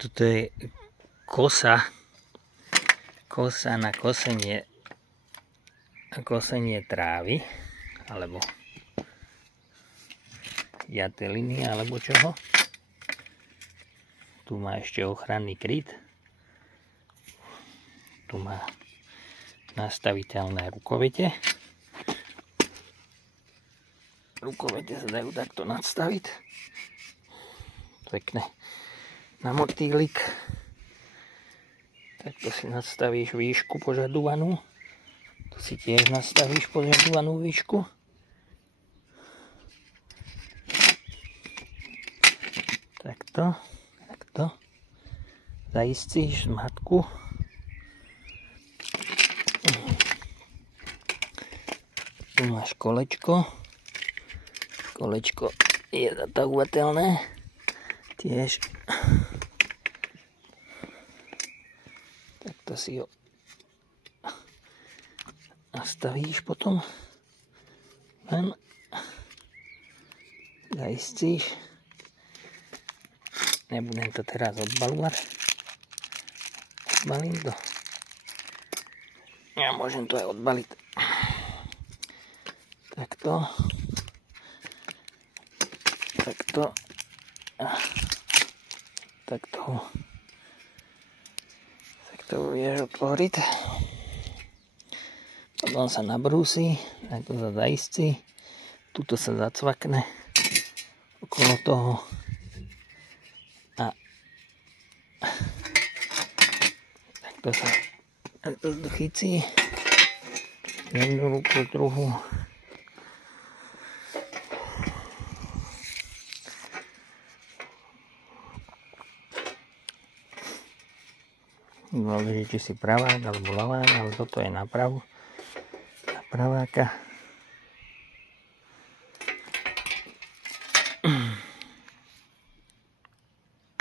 Toto je kosa na kosenie trávy, alebo jateliny, alebo čoho. Tu má ešte ochranný kryt. Tu má nastaviteľné rukovete. Rukovete sa dajú takto nastaviť. Pekne na motýlik. Takto si nastavíš výšku požadovanú. Tu si tiež nastavíš požadovanú výšku. Takto. Zaistíš zmatku. Tu máš kolečko. Kolečko je zatahovateľné. Tiež. Takto si ho nastavíš potom. Len zaistíš. Nebudem to teraz odbalovať. Odbalím to. Ja môžem to aj odbaliť. Takto. Takto vieš otvoriť. Potom sa nabrúsi, takto sa zaistí. Tuto sa zacvakne okolo toho. A takto sa chycí. Jednu ruku, druhú. Záleží, či si pravák alebo lavák, ale toto je na praváka.